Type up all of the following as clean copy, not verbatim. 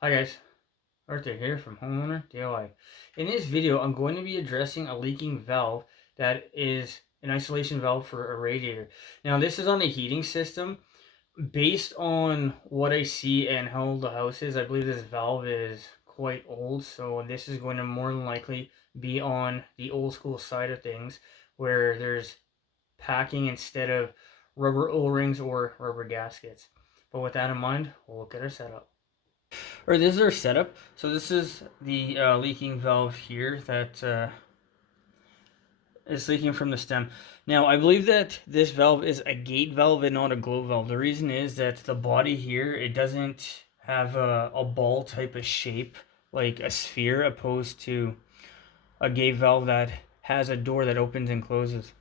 Hi guys, Arthur here from Homeowner DIY. In this video, I'm going to be addressing a leaking valve that is an isolation valve for a radiator. Now, this is on the heating system. Based on what I see and how old the house is, I believe this valve is quite old, so this is going to more than likely be on the old school side of things, where there's packing instead of rubber O-rings or rubber gaskets. But with that in mind, we'll look at our setup. Or this is our setup. So this is the leaking valve here that is leaking from the stem. Now I believe that this valve is a gate valve and not a glow valve. The reason is that the body here, it doesn't have a ball type of shape like a sphere, opposed to a gate valve that has a door that opens and closes.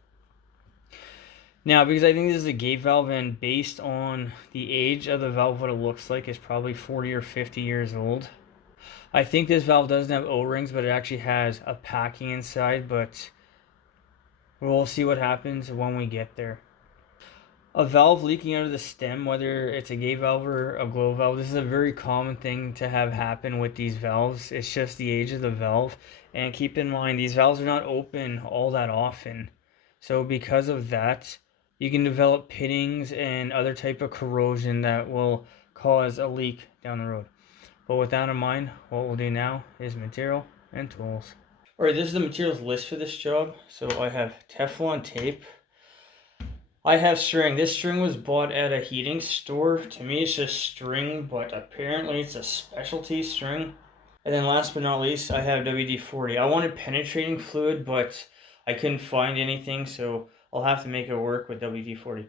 Now, because I think this is a gate valve, and based on the age of the valve, what it looks like is probably 40 or 50 years old. I think this valve doesn't have O-rings, but it actually has a packing inside, but we'll see what happens when we get there. A valve leaking out of the stem, whether it's a gate valve or a glow valve, this is a very common thing to have happen with these valves. It's just the age of the valve. And keep in mind, these valves are not open all that often. So because of that, you can develop pittings and other type of corrosion that will cause a leak down the road. But with that in mind, what we'll do now is material and tools. Alright, this is the materials list for this job. So I have Teflon tape. I have string. This string was bought at a heating store. To me, it's just string, but apparently it's a specialty string. And then last but not least, I have WD-40. I wanted penetrating fluid, but I couldn't find anything, so I'll have to make it work with WD-40.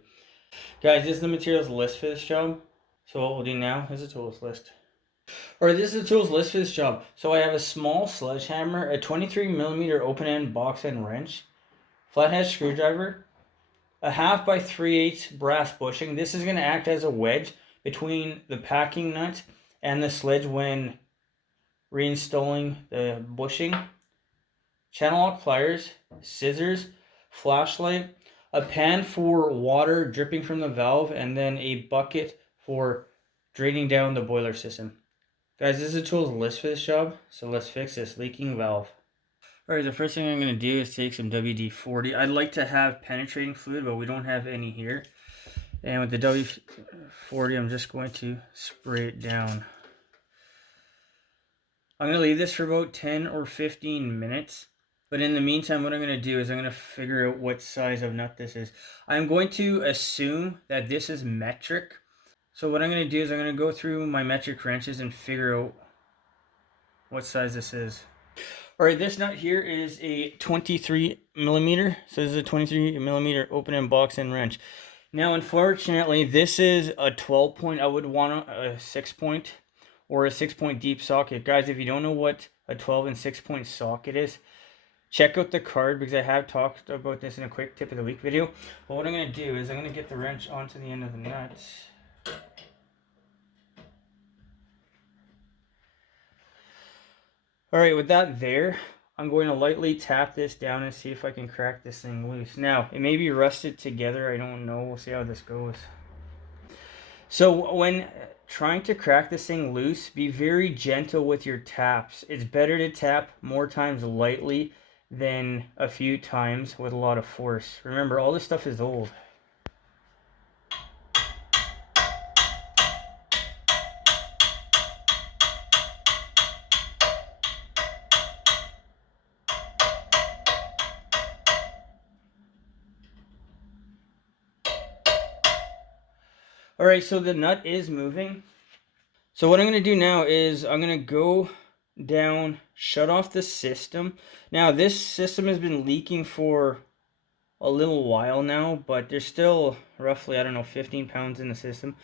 Guys, this is the materials list for this job. So what we'll do now is a tools list. Or this is the tools list for this job. So I have a small sledgehammer, a 23mm open-end box end wrench, flathead screwdriver, a 1/2 by 3/8 brass bushing. This is going to act as a wedge between the packing nut and the sledge when reinstalling the bushing. Channel lock pliers, scissors, flashlight, a pan for water dripping from the valve, and then a bucket for draining down the boiler system. Guys, this is a tools list for this job, so let's fix this leaking valve. Alright, the first thing I'm going to do is take some WD-40. I'd like to have penetrating fluid, but we don't have any here. And with the WD-40, I'm just going to spray it down. I'm going to leave this for about 10 or 15 minutes. But in the meantime, what I'm going to do is I'm going to figure out what size of nut this is. I'm going to assume that this is metric. So what I'm going to do is I'm going to go through my metric wrenches and figure out what size this is. Alright, this nut here is a 23mm. So this is a 23mm open end box end wrench. Now, unfortunately, this is a 12 point. I would want a 6 point or a 6 point deep socket. Guys, if you don't know what a 12 and 6 point socket is, check out the card, because I have talked about this in a quick tip of the week video. But what I'm going to do is I'm going to get the wrench onto the end of the nut. Alright, with that there, I'm going to lightly tap this down and see if I can crack this thing loose. Now, it may be rusted together. I don't know. We'll see how this goes. So when trying to crack this thing loose, be very gentle with your taps. It's better to tap more times lightly than a few times with a lot of force. Remember, all this stuff is old. Alright, so the nut is moving. So what I'm going to do now is I'm going to go down, shut off the system. Now, this system has been leaking for a little while now, but there's still roughly, I don't know, 15 pounds in the system.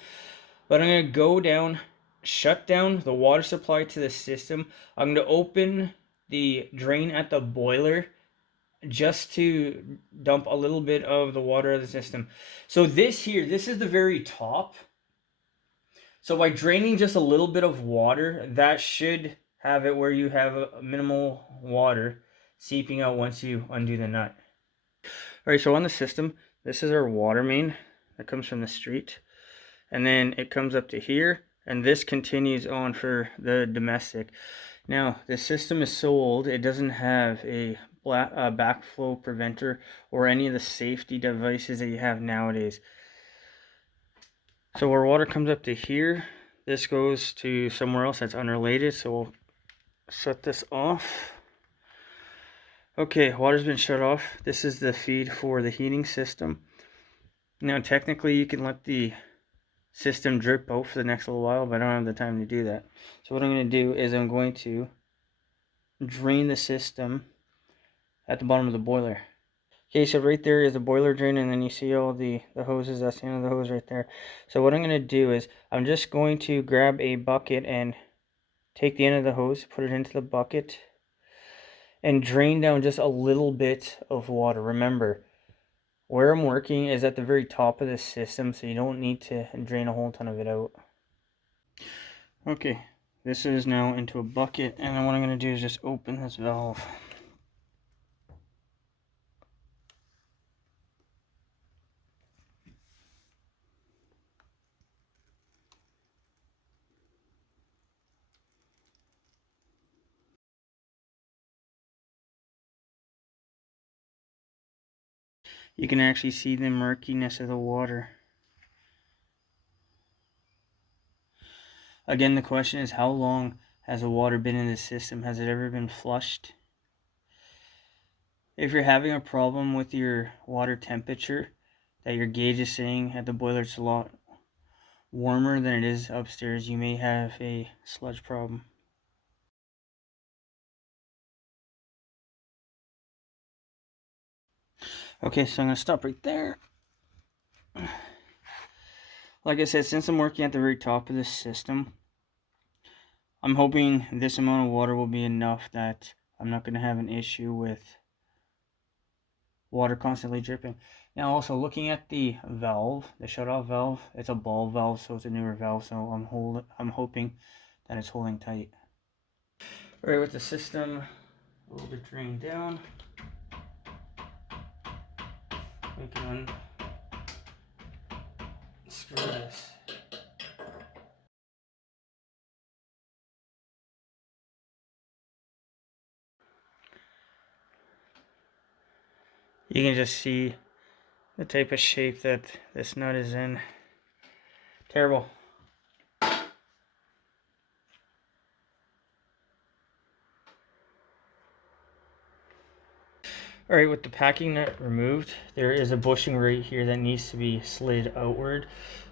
But I'm going to go down, shut down the water supply to the system. I'm going to open the drain at the boiler just to dump a little bit of the water out of the system. So this here, this is the very top. So by draining just a little bit of water, that should have it where you have a minimal water seeping out once you undo the nut. Alright, so on the system, this is our water main that comes from the street. And then it comes up to here, And this continues on for the domestic. Now, the system is so old, it doesn't have a backflow preventer or any of the safety devices that you have nowadays. So where water comes up to here, this goes to somewhere else that's unrelated. So we'll shut this off. Okay, water's been shut off. This is the feed for the heating system. Now, technically, you can let the system drip out for the next little while, but I don't have the time to do that. So what I'm going to do is I'm going to drain the system at the bottom of the boiler. Okay, so right there is the boiler drain, and then you see all the hoses. That's the end of the hose right there. So what I'm going to do is I'm just going to grab a bucket and take the end of the hose, put it into the bucket, and drain down just a little bit of water. Remember, where I'm working is at the very top of the system, so you don't need to drain a whole ton of it out. Okay, this is now into a bucket, and then what I'm going to do is just open this valve. You can actually see the murkiness of the water. Again, the question is, how long has the water been in the system? Has it ever been flushed? If you're having a problem with your water temperature, that your gauge is saying at the boiler it's a lot warmer than it is upstairs, you may have a sludge problem. Okay, so I'm going to stop right there. Like I said, since I'm working at the very top of this system, I'm hoping this amount of water will be enough that I'm not going to have an issue with water constantly dripping. Now, also looking at the valve, the shutoff valve, it's a ball valve, so it's a newer valve. So I'm hoping that it's holding tight. All right, with the system a little bit drained down, we can unscrew this. You can just see the type of shape that this nut is in. Terrible. Alright, with the packing nut removed, there is a bushing right here that needs to be slid outward.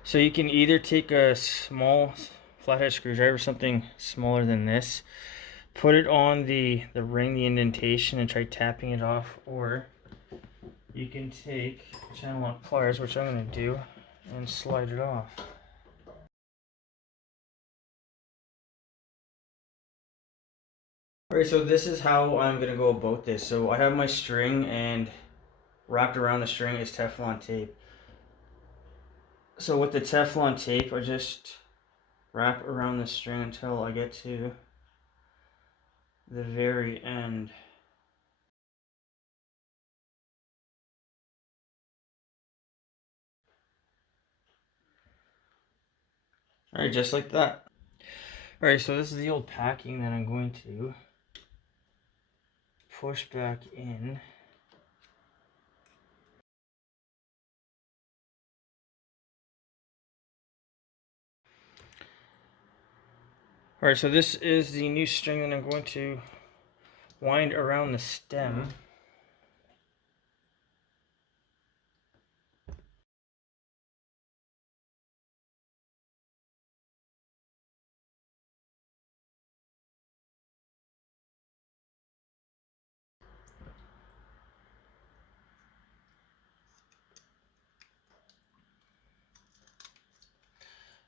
So you can either take a small flathead screwdriver, something smaller than this, put it on the ring, the indentation, and try tapping it off, or you can take channel lock pliers, which I'm going to do, and slide it off. Alright, so this is how I'm going to go about this. So I have my string, and wrapped around the string is Teflon tape. So with the Teflon tape, I just wrap around the string until I get to the very end. Alright, just like that. Alright, so this is the old packing that I'm going to push back in. Alright, so this is the new string that I'm going to wind around the stem.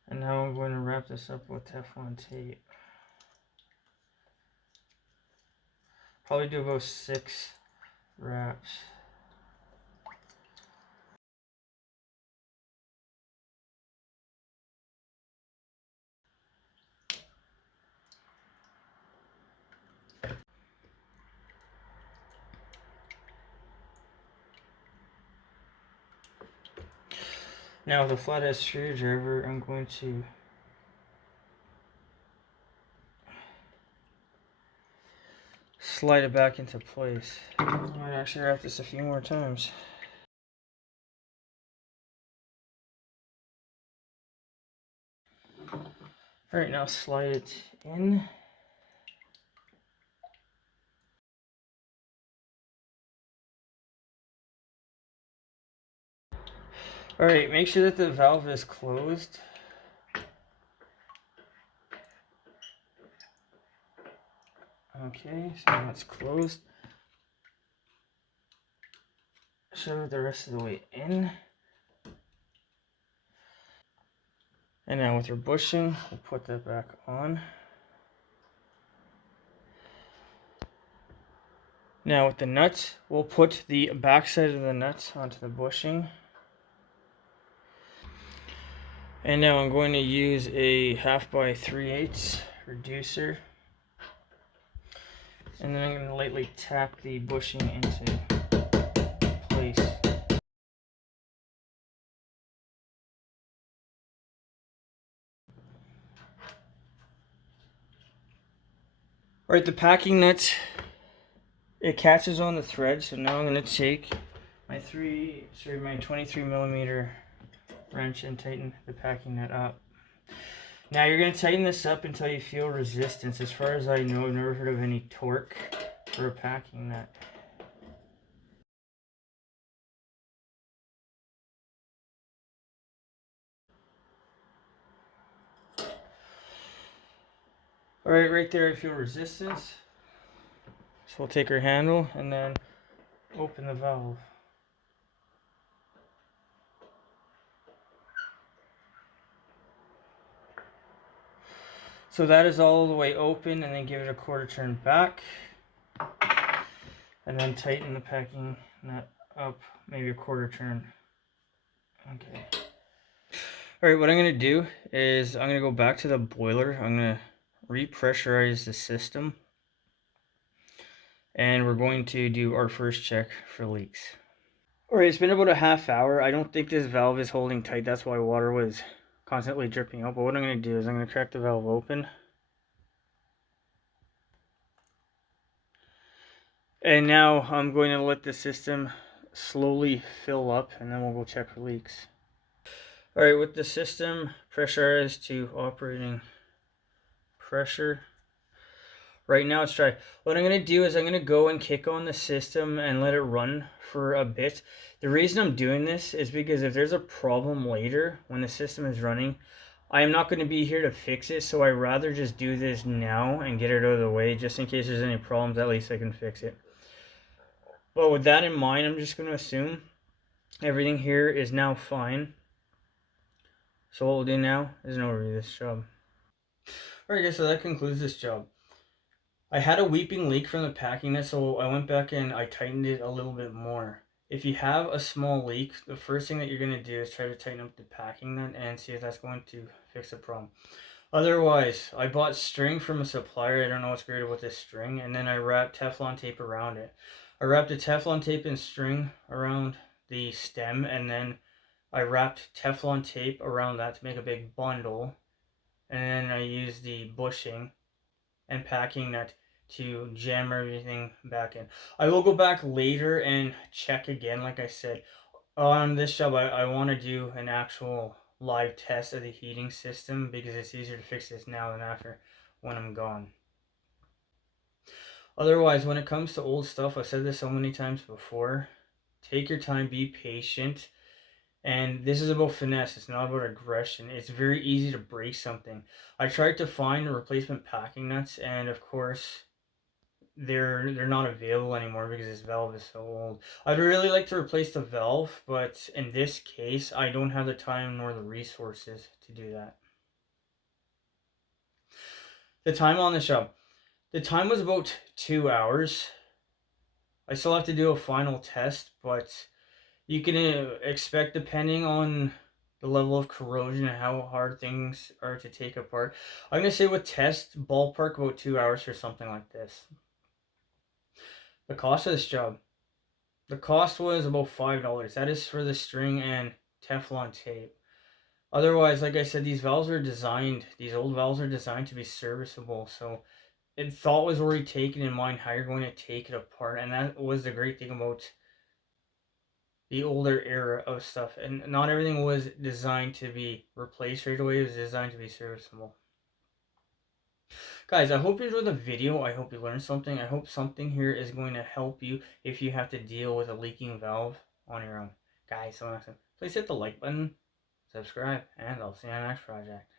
And now I'm going to wrap this up with Teflon tape. Probably do about 6 wraps. Now with the flathead screwdriver, I'm going to slide it back into place. I might actually wrap this a few more times. Alright, now slide it in. Alright, make sure that the valve is closed. Okay, so now it's closed. Shove it the rest of the way in. And now with our bushing, we'll put that back on. Now with the nuts, we'll put the back side of the nuts onto the bushing. And now I'm going to use a 1/2 by 3/8 reducer. And then I'm going to lightly tap the bushing into place. Alright, the packing nut, it catches on the thread, so now I'm going to take my 23mm wrench and tighten the packing nut up. Now you're going to tighten this up until you feel resistance. As far as I know, I've never heard of any torque for a packing nut. Alright, right there I feel resistance. So we'll take our handle and then open the valve. So that is all the way open, and then give it a 1/4 turn back. And then tighten the packing nut up, maybe a 1/4 turn. Okay. Alright, what I'm going to do is I'm going to go back to the boiler. I'm going to repressurize the system. And we're going to do our first check for leaks. Alright, it's been about a 1/2 hour. I don't think this valve is holding tight. That's why water was constantly dripping out. But what I'm going to do is I'm going to crack the valve open. And now I'm going to let the system slowly fill up, and then we'll go check for leaks. Alright, with the system pressurized to operating pressure, right now it's dry. What I'm going to do is I'm going to go and kick on the system and let it run for a bit. The reason I'm doing this is because if there's a problem later when the system is running, I am not going to be here to fix it, so I'd rather just do this now and get it out of the way, just in case there's any problems. At least I can fix it. But with that in mind, I'm just going to assume everything here is now fine. So what we'll do now is an overview of this job. Alright guys, so that concludes this job. I had a weeping leak from the packing nut, so I went back and I tightened it a little bit more. If you have a small leak, the first thing that you're going to do is try to tighten up the packing nut and see if that's going to fix the problem. Otherwise, I bought string from a supplier. I don't know what's great about this string. And then I wrapped Teflon tape around it. I wrapped the Teflon tape and string around the stem, and then I wrapped Teflon tape around that to make a big bundle. And then I used the bushing and packing nut to jam everything back in. I will go back later and check again. Like I said, on this job, I want to do an actual live test of the heating system because it's easier to fix this now than after when I'm gone. Otherwise, when it comes to old stuff, I've said this so many times before, take your time, be patient. And this is about finesse. It's not about aggression. It's very easy to break something. I tried to find replacement packing nuts, and of course, they're not available anymore because this valve is so old. I'd really like to replace the valve, but in this case, I don't have the time nor the resources to do that. The time on this job. The time was about 2 hours. I still have to do a final test, but you can expect, depending on the level of corrosion and how hard things are to take apart, I'm going to say with test, ballpark about 2 hours for something like this. The cost of this job. The cost was about $5. That is for the string and Teflon tape. Otherwise, like I said, these old valves are designed to be serviceable. So thought was already taken in mind how you're going to take it apart, and that was the great thing about the older era of stuff. And not everything was designed to be replaced right away. It was designed to be serviceable. Guys, I hope you enjoyed the video. I hope you learned something. I hope something here is going to help you if you have to deal with a leaking valve on your own. Guys, so awesome. Please hit the like button, subscribe, and I'll see you on the next project.